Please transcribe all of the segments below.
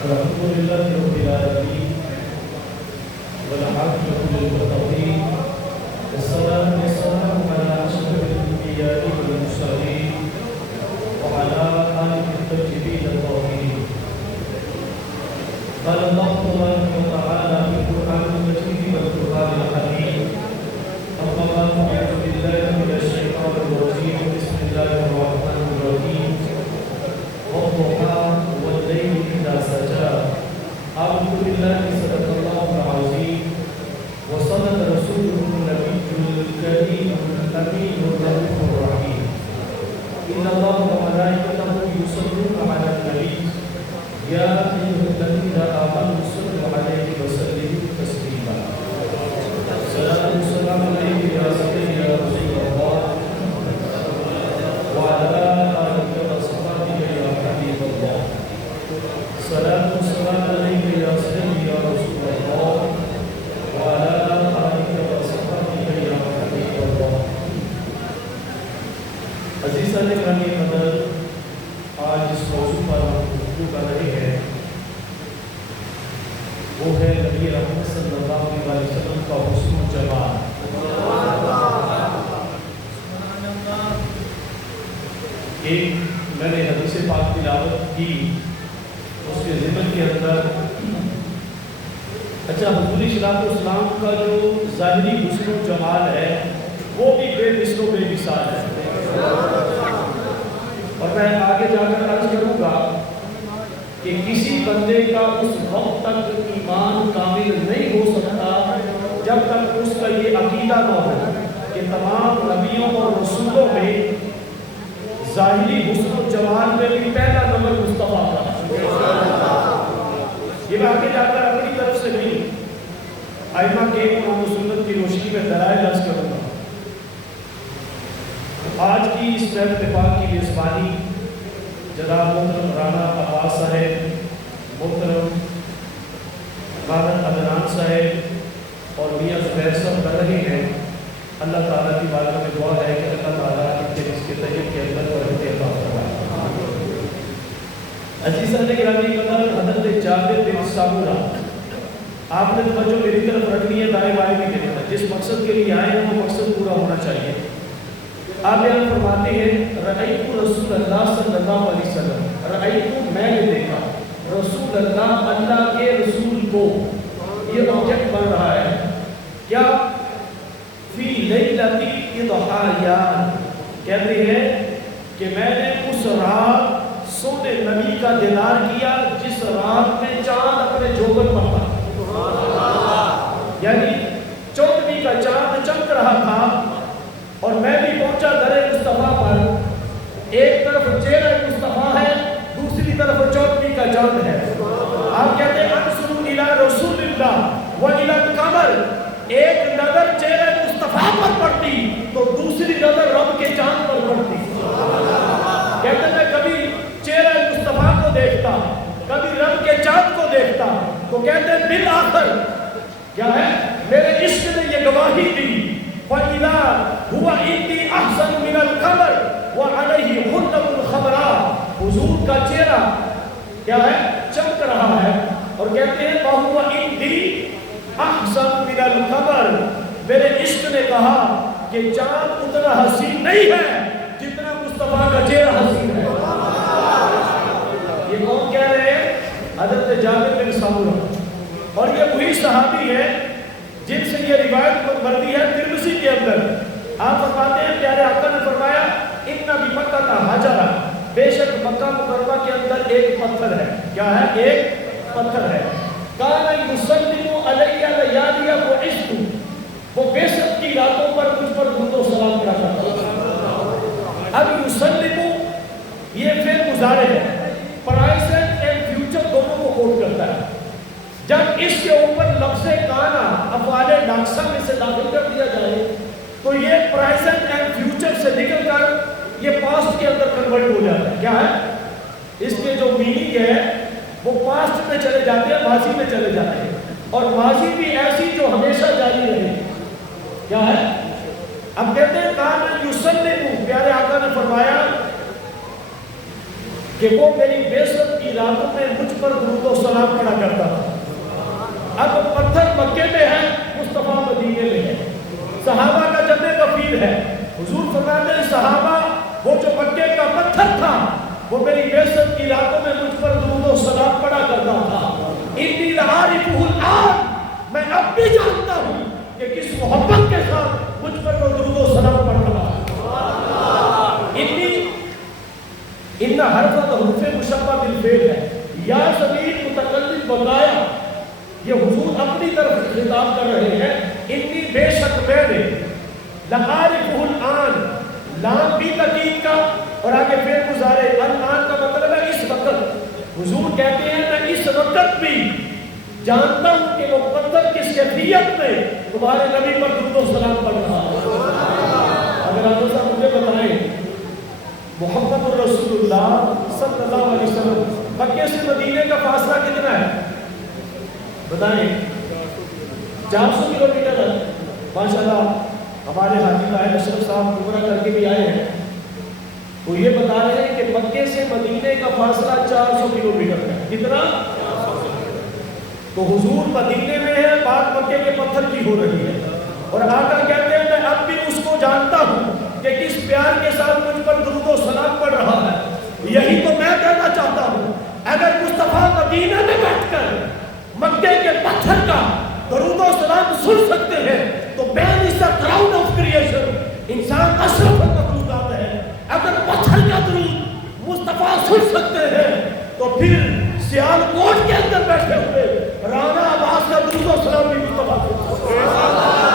الحمد لله رب العالمين والعاقبة للمتقين والصلاة والسلام على أشرف الأنبياء والمرسلين وعلى آله الطيبين الطاهرين. قال الله تبارك وتعالى في القرآن المجيد والقرآن الحكيم: أما بعد فأعوذ بالله من الشيطان الرجيم بسم الله الرحمن الرحيم والضحى والليل إذا سجى أعوذ بالله صدق الله العظيم وصدق رسوله النبي الكريم الأمين الرؤوف الرحيم. إن الله وملائكته يصلون على النبي يا أيها الذين آمنوا صلوا عليه وسلموا تسليما. صلاة والسلام عليك يا سيدي يا رسول الله وعلى آلك وصحبه يا حبيب الله. صلاة والسلام عليك يا سيدي يا رسول الله وعلى آلك وصحبه يا حبيب الله. عزیزان گرامی قدر، آج اس موضوع پر ہم گفتگو کر رہے ہیں وہ ہے نبی رحمت صلی اللہ علیہ وسلم کا حسن و جمال. ایک میں نے حدیث پاک تلاوت کی، اس کے ضمن کے اندر حضور صلی اسلام کا جو ظاہری حسن و جمال ہے وہ بھی بے مثل و بے مثال ہے. اور میں آگے جا کر عرض کروں گا کہ کسی بندے کا اس وقت تک ایمان کامل نہیں ہو سکتا جب تک اس کا یہ عقیدہ نہ ہو کہ تمام نبیوں اور رسولوں میں ظاہری حسن و جمال میں بھی پہلا نمبر مصطفیٰ کا. یہ میں آگے جا کر اپنی طرف سے نہیں، ائمہ کے قرآن و سنت کی روشنی میں دلائل عرض کروں گا. آج کی اس محفل اتفاق کی میزبانی جناب محترم رانا عباس صاحب، محترم غالب عدنان صاحب اور میاں زبیر صاحب کر رہے ہیں. اللہ تعالیٰ کی بارگاہ میں دعا ہے کہ اللہ تعالیٰ ان کے رزق طیب کے اندر برکت عطا فرمائے. عزیزان گرامی قدر، حضرت جابر بن سمورہ، آپ نے توجہ میری طرف رکھنی ہے، دائیں بائیں بھی دیکھنا ہے. جس مقصد کے لیے آئے ہیں وہ مقصد پورا ہونا چاہیے. آپ یہاں فرماتے ہیں رأیت رسول اللہ صلی اللہ علیہ وسلم، رأیت میں نے دیکھا رسول اللہ، اللہ کے رسول کو. یہ آبجیکٹ بن رہا ہے کیا؟ فی لیلۃ اضحیان، کہتے ہیں کہ میں نے اس رات سونے نبی کا دیدار کیا جس رات میں چاند اپنے جوبن پر تھا. یعنی 14ویں کا چاند چمک رہا تھا اور میں بھی پہنچا در مصطفیٰ پر. ایک طرف چہرہ مصطفیٰ ہے، دوسری طرف 14ویں کا چاند ہے. آپ کہتے ہیں انظروا الی رسول اللہ و الی القمر. ایک نظر چہرہ مصطفیٰ پر پڑتی تو دوسری نظر رب کے چاند پر پڑتی. کہتے ہیں میں کبھی چہرہ مصطفیٰ کو دیکھتا، کبھی رب کے چاند کو دیکھتا، تو کہتے ہیں بالآخر کیا ہے؟ میرے عشق نے یہ گواہی دی فَإِذَا هُوَ إِنِّي أَحْسَنُ مِنَ الْقَمَرِ وَعَلَيْهِ غُنَّةٌ خَضْرَاء. حضور کا چہرہ کیا ہے؟ چمک رہا ہے. اور کہتے ہیں وَهُوَ إِنِّي أَحْسَنُ مِنَ الْقَمَرِ. میرے عشق نے کہا کہ چاند اتنا حسین نہیں ہے جتنا مصطفیٰ کا چہرہ حسین ہے. یہ کون کہہ رہے ہیں؟ حضرت جابر بن سمورہ. اور یہ وہی صحابی ہے جن سے یہ روایت مروی ہے ترمذی کے اندر. آپ فرماتے ہیں پیارے آقا نے فرمایا ان بمکہ کا حجرہ، بے شک مکہ مکرمہ کے اندر ایک پتھر ہے. کیا ہے؟ ایک پتھر ہے. کان یسلم علی لیالی بعثت، وہ بعثت کی راتوں پر مجھ پر درود و سلام کیا کرتا تھا. اب یسلم یہ فعل مضارع ہے، پرائزنٹ اینڈ فیوچر دونوں کو کوٹ کرتا ہے. جب اس کے اوپر لفظ کانا افعال ناقصہ میں سے داخل کر دیا جائے تو یہ پریزنٹ اینڈ فیوچر سے نکل کر یہ پاسٹ کے اندر کنورٹ ہو جاتا ہے. کیا ہے؟ اس کے جو میننگ ہے وہ پاسٹ میں چلے جاتے ہیں، ماضی میں چلے جاتے ہیں. اور ماضی بھی ایسی جو ہمیشہ جاری رہے. کیا ہے؟ اب کہتے ہیں کان یسلم، پیارے آقا نے فرمایا کہ وہ میری بعثت کی راتوں میں مجھ پر درود و سلام لَعَارِفُهُ الْآن، میں اب بھی جانتا ہوں کہ کس محبت کے ساتھ مجھ پر وہ درود و سلام پڑھ رہا ہے۔ ان حرف حروف مشبہ بالفعل ہے، یا زمین متکلم بتایا، یہ حضور اپنی طرف خطاب کر رہے ہیں، انی بے شک میں نے، لَعَارِفُهُ الْآن، لام بھی تاکید کا اور آگے فعل مضارع، الآن کا مطلب ہے اس وقت۔ حضور کہتے ہیں میں اس وقت بھی جانتا ہوں کہ وہ پتھر کس کیفیت میں تمہارے نبی پر درود و سلام پڑھ رہا ہے۔ اگر آپ مجھے بتائیں محمد الرسول اللہ صلی اللہ علیہ وسلم مکے سے مدینے کا فاصلہ کتنا ہے بتائیں؟ 400 کلومیٹر ہے۔ ماشاءاللہ ہمارے حاجی طاہر اشرف صاحب عمرہ کر کے بھی آئے ہیں، وہ یہ بتا رہے ہیں کہ مکے سے مدینے کا فاصلہ 400 کلومیٹر ہے۔ کتنا؟ تو حضور مدینے میں ہے، بات مکے کے پتھر کی ہو رہی ہے، اور آقا کہتے ہیں میں اب بھی اس کو جانتا ہوں کہ کس پیار کے ساتھ مجھ پر درود و سلام پڑھ رہا ہے۔ یہی تو میں کہنا چاہتا ہوں، اگر مصطفیٰ مدینہ میں بیٹھ کر مکے کے پتھر کا درود و سلام سن سکتے ہیں تو مین از دا کراؤن آف کریشن، انسان اشرف المخلوقات ہے۔ اگر پتھر کا درود مصطفیٰ سن سکتے ہیں تو پھر سیال کوٹ کے اندر بیٹھے ہوئے رانا عباس کا درود و سلام بھی مصطفیٰ سن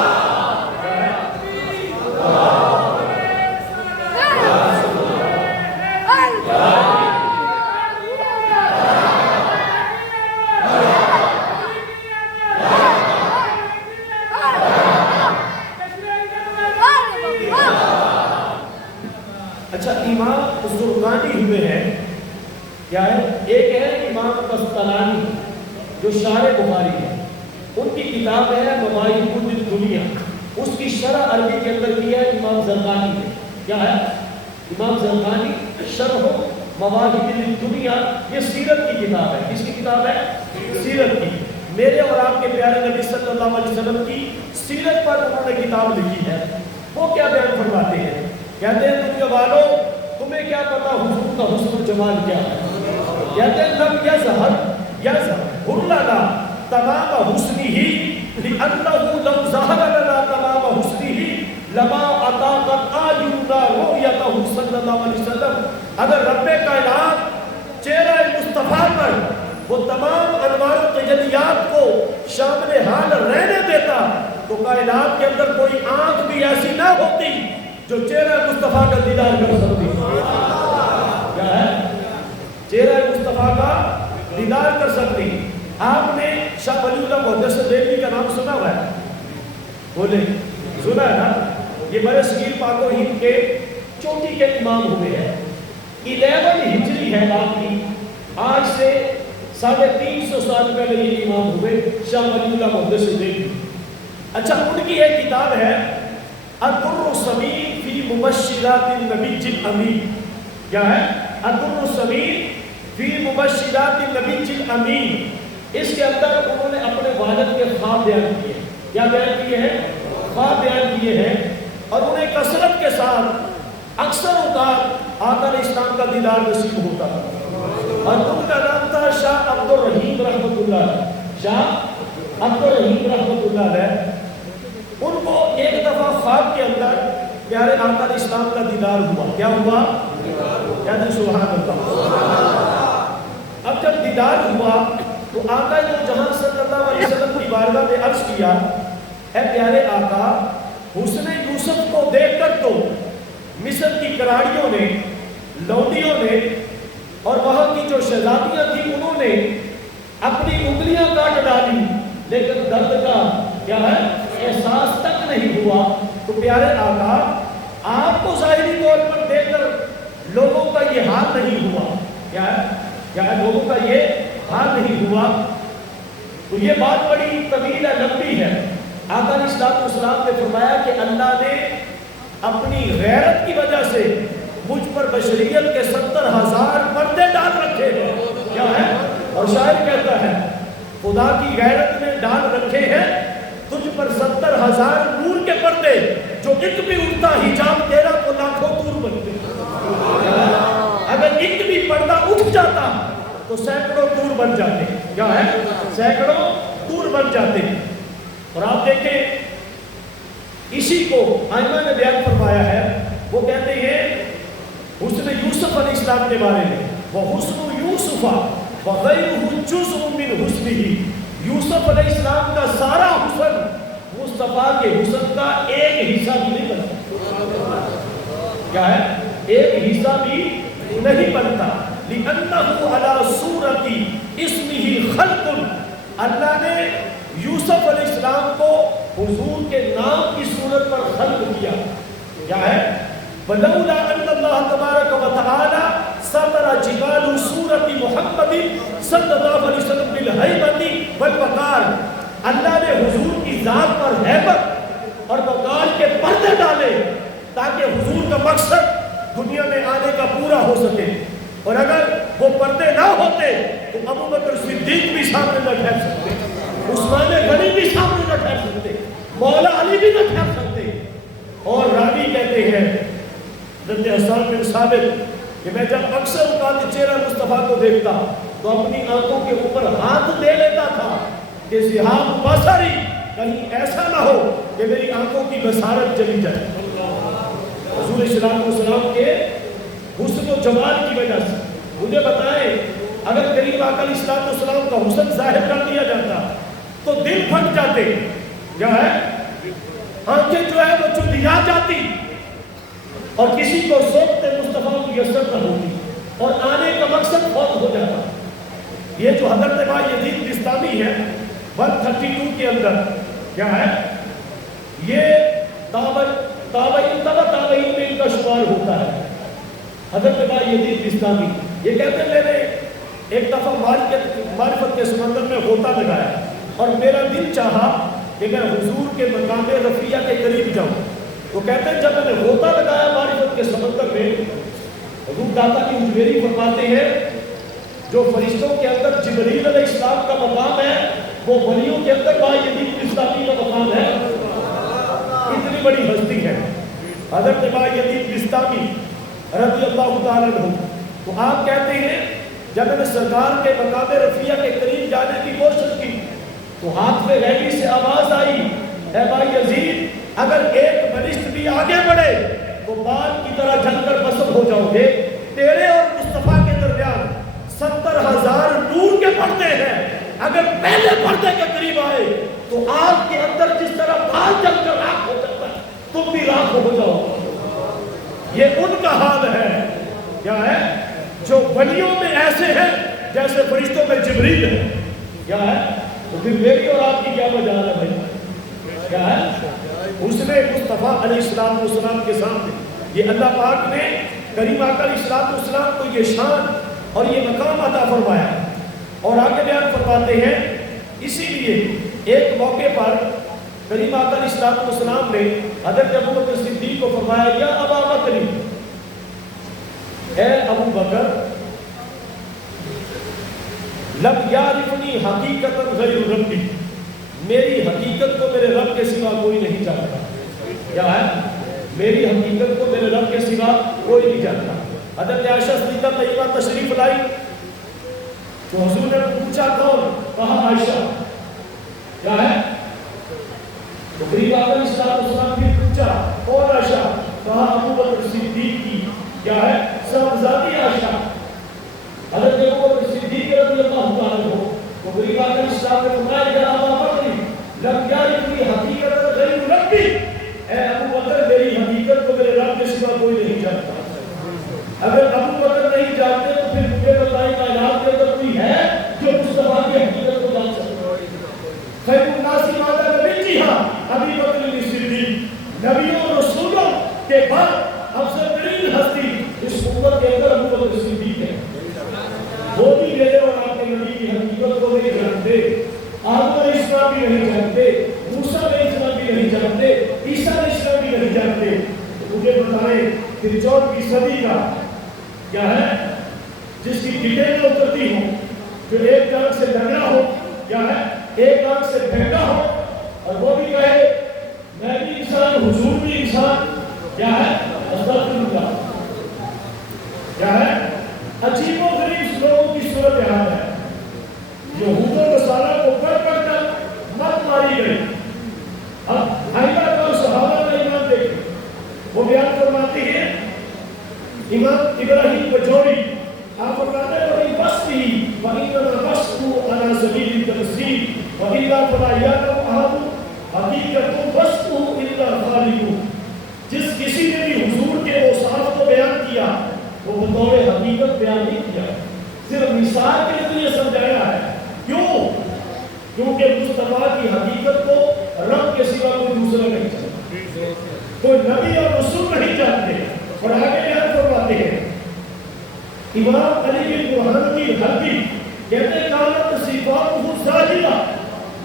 اچھا امام زرقانی ہوئے ہیں، کیا ہے؟ ایک ہے امام قسطلانی جو شارح بخاری ہے، ان کی کتاب ہے مواہب الدنیا، اس کی شرح عربی کے اندر کی ہے امام زرقانی نے۔ کیا ہے؟ امام زرقانی شرح مواہب الدنیا، یہ سیرت کی کتاب ہے۔ کس کی کتاب ہے؟ سیرت کی۔ میرے اور آپ کے پیارے نبی صلی اللہ علیہ وسلم کی سیرت پر انہوں نے کتاب لکھی ہے۔ وہ کیا بیان فرماتے ہیں؟ کہتے ہیں دنیا والوں تمہیں کیا پتا حضور کا حسن و جمال کیا ہے؟ کہتے ہیں لم یظہر لنا تمام حسنہ لأنہ لو ظہر لنا تمام حسنہ لما اطاقت اعیننا رؤیتہ صلی اللہ علیہ وسلم۔ اگر رب کائنات چہرہ مصطفیٰ پر وہ تمام انوار و تجلیات کو شامل حال رہنے دیتا تو کائنات کے اندر کوئی آنکھ بھی ایسی نہ ہوتی جو چہرہ مصطفیٰ کا دیدار کر سکتی۔ کیا ہے؟ چہرہ مصطفیٰ کا دیدار کر سکتی۔ آپ نے شاہ ولی اللہ محدث دہلوی کا نام سنا ہوا ہے؟ بولے سنا ہے نا؟ یہ برے صغیر پاک و ہند کے چوٹی کے امام ہوئے ہیں۔ 11 ہجری ہے آپ کی، آج سے 350 سال پہلے یہ امام ہوئے شاہ ولی اللہ محدث دہلوی۔ اچھا ان کی ایک کتاب ہے الدر الثمین فی مبشرات النبی الامین۔ کیا ہے؟ الدر الثمین فی مبشرات النبی الامین۔ اس کے اندر انہوں نے اپنے والد کے خواب بیان کیے۔ کیا بیان کیے ہیں؟ خواب بیان کیے ہیں، اور انہیں کثرت کے ساتھ اکثر اوقات آقا علیہ السلام کا دیدار نصیب ہوتا تھا، اور ان کا نام تھا شاہ عبد الرحیم رحمۃ اللہ علیہ۔ شاہ عبد الرحیم رحمۃ اللہ علیہ، ان کو ایک دفعہ خواب کے اندر پیارے آقا علیہ السلام کا دیدار ہوا۔ کیا ہوا؟ کہتے ہیں سبحان اللہ۔ اب جب دیدار ہوا تو آقا جہاں صلی اللہ علیہ وسلم کی بارگاہ میں عرض کیا، اے پیارے آقا حسن یوسف کو دیکھ کر تو مصر کی کراڑیوں نے، لوڈیوں نے اور وہاں کی جو شہزادیاں تھیں انہوں نے اپنی انگلیاں کاٹ ڈالی، لیکن درد کا کیا ہے احساس تک نہیں ہوا۔ تو پیارے آقا آپ کو ظاہری طور پر دیکھ کر لوگوں کا یہ حال نہیں ہوا۔ کیا ہے؟ لوگوں کا یہ حال نہیں ہوا۔ تو یہ بات بڑی طویل ہے، لمبی ہے۔ آقا علیہ السلام نے فرمایا کہ اللہ نے اپنی غیرت کی وجہ سے مجھ پر بشریت کے 70,000 پردے ڈال رکھے ہیں۔ کیا ہے؟ اور شاعر کہتا ہے خدا کی غیرت نے ڈال رکھے ہیں تجھ پر 70,000 نور کے پردے، جو ایک بھی اٹھتا حجاب تیرا تو لاکھوں دور بنتے۔ اگر ایک بھی پردہ اٹھ جاتا تو سینکڑوں دور بن جاتے۔ کیا ہے؟ سینکڑوں مقتول بن جاتے ہیں. اور آپ دیکھیں اسی کو آئمہ نے بیان فرمایا ہے. وہ کہتے ہیں حسن یوسف علیہ السلام کے بارے میں وَحُسْنُ يُوسُفَ وَغَيْرُهُ جُزْءٌ مِّنْ حُسْنِهِ. یوسف علیہ السلام کا سارا حسن مصطفیٰ کے حسن کا ایک حصہ بھی نہیں بنتا. کیا ہے؟ ایک حصہ بھی نہیں بنتا. لِأَنَّهُ عَلَى صُورَةِ اسْمِهِ خَلْقٌ. اللہ نے یوسف علیہ السلام کو حضور کے نام کی صورت پر خلق کیا. کیا ہے؟ وَلَوْلَا أَنَّ اللَّهَ تَبَارَكَ وَتَعَالَى سَتَرَ جِبَالُ صُورَةِ مُحَمَّدٍ صلی اللہ علیہ وسلم بِالْهَيْبَةِ وَالْوَقَارِ. اللہ نے حضور کی ذات پر ہیبت اور وقار کے پردے ڈالے تاکہ حضور کا مقصد دنیا میں آنے کا پورا ہو سکے. اور اگر وہ پردے نہ ہوتے تو ابو بکر صدیق بھی سامنے نہ ٹھہر سکتے, عثمان غنی بھی سامنے نہ ٹھہر سکتے, مولا علی بھی نہ ٹھہر سکتے. اور راوی کہتے ہیں حضرت حسان بن ثابت کہ میں جب اکثر اوقات چہرہ مصطفیٰ کو دیکھتا تو اپنی آنکھوں کے اوپر ہاتھ دے لیتا تھا کہ ذہاب بصری, کہیں ایسا نہ ہو کہ میری آنکھوں کی بصارت چلی جائے. حضور صلی اللہ علیہ وسلم کے حسن و جمال کی وجہ سے. مجھے بتائیں اگر کریم آقا علیہ السلام کا حسن ظاہر کر دیا جاتا تو دل پھٹ جاتے. کیا ہے؟ آنکھیں جو ہے وہ چندیا جاتی اور کسی کو ذوق مصطفیٰ کی یسر نہ ہوتی اور آنے کا مقصد فوت ہو جاتا. یہ جو حضرت با یزید بستامی ہے 132 کے اندر کیا ہے, یہ تابعین میں ان کا شمار ہوتا ہے. حضرت با یزید بستامی یہ کہتے ہیں میں نے ایک دفعہ معرفت کے سمندر میں غوطہ لگایا اور میرا دل چاہا کہ میں حضور کے مقام رفیع کے قریب جاؤں. تو کہتے ہیں جب میں نے غوطہ لگایا معرفت کے سمندر میں, حضور داتا کی حضوری فرماتے ہیں جو فرشتوں کے اندر جبریل علیہ السلام کا مقام ہے وہ ولیوں کے اندر با یزید بستامی کا مقام ہے. اتنی بڑی ہستی ہے حضرت با یزید بستامی رضی اللہ تعالیٰ عنہ. تو آپ کہتے ہیں جب میں نے سرکار کے مقام رفیع کے قریب جانے کی کوشش کی تو ہاتھ میں غیبی سے آواز آئی, اے بھائی یزید اگر ایک فرشت بھی آگے بڑھے تو بال کی طرح جل کر بسم ہو جاؤ گے. تیرے اور مصطفیٰ کے درمیان 70,000 نور کے پردے ہیں, اگر پہلے پردے کے قریب آئے تو آگ کے اندر جس طرح بال جل کر راکھ ہو جاتا ہے تم بھی راکھ ہو جاؤ. یہ ان کا حال ہے. کیا ہے؟ جو ولیوں میں ایسے ہیں جیسے فرشتوں میں جبریل ہے. کیا ہے؟ تو پھر میری اور آپ کی کیا مجال ہے بھائی؟ کیا ہے؟ اس نے مصطفیٰ علیہ السلام کے سامنے یہ اللہ پاک نے کریم آقا علیہ السلام کو یہ شان اور یہ مقام عطا فرمایا. اور آگے بیان فرماتے ہیں اسی لیے ایک موقع پر کریم آقا علیہ السلام نے حضرت ابو بکر صدیق کو فرمایا, یا ابا بکر, اے ابو بکر, لم یعرفنی حقیقتا غیر ربی, میری حقیقت کو میرے رب کے سوا کوئی نہیں جانتا. کیا ہے؟ میری حقیقت کو میرے رب کے سوا کوئی نہیں جانتا. حضرت عائشہ صدیقہ طیبہ تشریف لائی تو حضور نے پوچھا کون؟ کہا عائشہ. کیا ہے؟ تو قریب آقا علیہ السلام نے پوچھا کون عائشہ؟ کہا ابو بکر صدیق کی. کیا ہے؟ صاحبزادی عائشہ. حضرت ابو بکر صدیق رضی اللہ تعالیٰ عنہ تو قریب آقا علیہ السلام نے فرمایا یا ابا بکر لم یعرفنی حقیقتا غیر ربی, اے ابو بکر میری حقیقت کو میرے رب کے سوا کوئی نہیں جانتا. اگر ابو بکر نہیں جانتے تو پھر مجھے بتائیں کائنات کے اندر کوئی ہے جو مصطفیٰ کی حقیقت کو جان سکتا؟ خیر الناس بعد نبی, ہاں ابی بکر صدیق, نبیوں اور رسولوں کے بعد افضل ترین ہستی اس امت کے اندر ابو بکر صدیق ہے. وہ بھی میرے اور آپ کے نبی کی حقیقت کو نہیں جانتے, آدم علیہ السلام بھی نہیں جانتے, موسیٰ علیہ السلام بھی نہیں جانتے, عیسیٰ علیہ السلام بھی نہیں جانتے. مجھے بتائیں کہ 14ویں صدی کا کیا ہے جس کی ڈیٹیل اترتی ہو, جو ایک ٹانگ سے لگنا ہو, کیا ہے ایک ٹانگ سے پھینکا ہو, اور وہ بھی کہے میں بھی انسان, حضور بھی انسان. کیا ہے؟ استغفر اللہ. کیا ہے؟ عجیب و غریب لوگوں کی صورت حال ہے. یہود و نصارہ کو پڑھ کر يصيب وإلا فلا يعلم أحد حقیقت وصفه إلا خالق. جس کسی نے بھی حضور کے اوصاف کو بیان کیا وہ بطور حقیقت بیان نہیں کیا، صرف مثال کے ذریعے سمجھایا ہے. کیوں؟ کیونکہ مصطفیٰ کی حقیقت کو رب کے سوا کوئی دوسرا نہیں جانتا، کوئی نبی اور رسول نہیں جانتے. اور آگے بیان فرماتے ہیں امام علی بن محمد الحلبی کہتے ہیں کانت صفاتہ ظاہرہ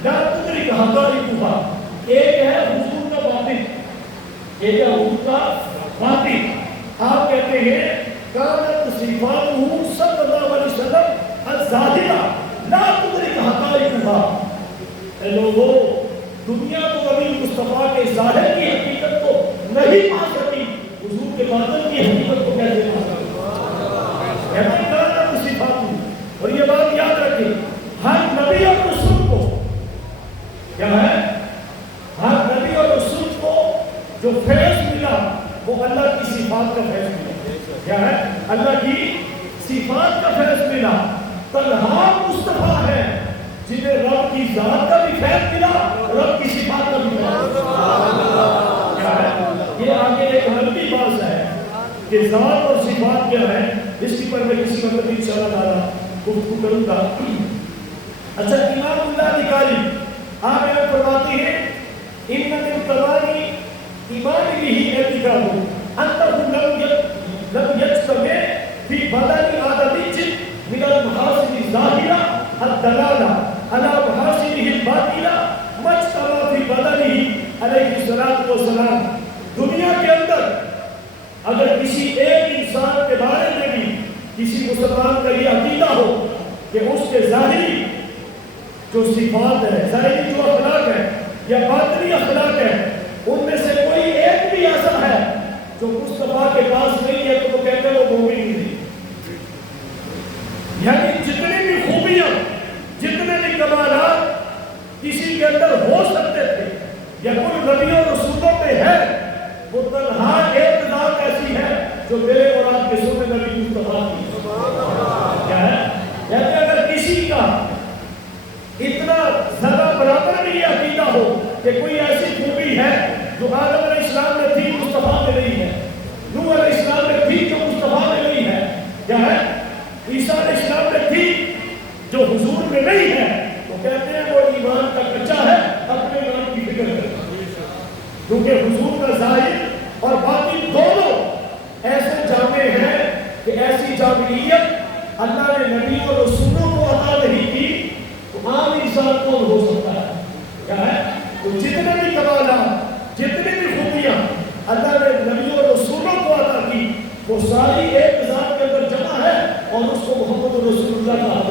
لا تدرک حقائقہا. ایک ہے حضور کا باطن، ایک ہے حضور کا باطن. آپ کہتے ہیں کانت صفاتہ صلی اللہ علیہ وسلم الظاہرہ لا تدرک حقائقہا. اے لوگوں، دنیا تو ابھی مصطفیٰ کے ظاہر کی حقیقت کو نہیں پا سکی، حضور کے باطن کی حقیقت کو کیسے پا سکتی؟ کہتے ہیں کانت صفاتہ. اور یہ بات یاد رکھیں، ہر نبی اور رسول کو کیا ہے؟ ہر نبی اور رسول کو جو فیض ملا وہ اللہ کی صفات کا فیض ملا. کیا ہے؟ اللہ کی صفات کا فیض ملا. تنہا مصطفیٰ ہے جنہیں رب کی ذات کا بھی فیض ملا، رب کی صفات کا بھی فیض ملا. کیا ہے؟ یہ آگے ایک لمبی بات ہے کہ ذات اور صفات کیا ہے، اس کی پر میں کسی وقت انشاءاللہ تعالی گفتگو کروں گا. اچھا، امام اللہ نکاری آپ یہ فرماتے ہیں ان من تمامی ایمان بھی اعتقاد انہ لم یجتمع فی بدن آدمی من المحاسن الظاہرہ الدلالہ علی محاسنہ الباطنہ مجتمع فی بدنہ علیہ الصلوۃ والسلام. دنیا کے اندر اگر کسی ایک انسان کے بارے میں بھی کسی مسلمان کا یہ عقیدہ ہو کہ اس کے ظاہری جو صفات ہے، ظاہری جو اخلاق ہے یا باطنی اخلاق ہے، ان میں سے کوئی ایک بھی ایسا ہے جو مصطفیٰ کے پاس نہیں ہے تو وہ کہتے ہیں وہ مومن ہی نہیں. یعنی جتنی بھی خوبیاں، جتنے بھی کمالات کسی کے اندر ہو سکتے تھے یا کوئی نبی اور رسولوں میں ہے، وہ تنہا ایک ذات ایسی ہے جو میرے اور آپ کے سننے نبی مصطفیٰ کی. کیا ہے؟ کہتے ہیں اگر کسی کا اتنا ذرا برابر بھی یہ عقیدہ ہو کہ کوئی ایسی خوبی ہے جو آدم علیہ السلام میں تھی مصطفیٰ میں نہیں ہے، نوح علیہ السلام میں تھی جو مصطفیٰ میں نہیں ہے، کیا ہے؟ عیسیٰ علیہ السلام میں تھی جو حضور میں نہیں ہے، تو کہتے ہیں وہ ایمان کا کچا ہے، اپنے ایمان کی فکر کرتا. کیونکہ حضور کا ظاہر اور باطن دونوں ایسے جامع ہیں کہ ایسی جامعیت اللہ نے نبی اور رسولوں کو عطا نہیں کی تو عام انسان کون ہو سکتا ہے؟ کیا ہے؟ تو جتنے بھی کمالات، جتنی بھی خوبیاں اللہ نے نبی اور رسولوں کو عطا کی وہ ساری ایک ذات کے اندر جمع ہے اور اس کو محمد رسول اللہ کا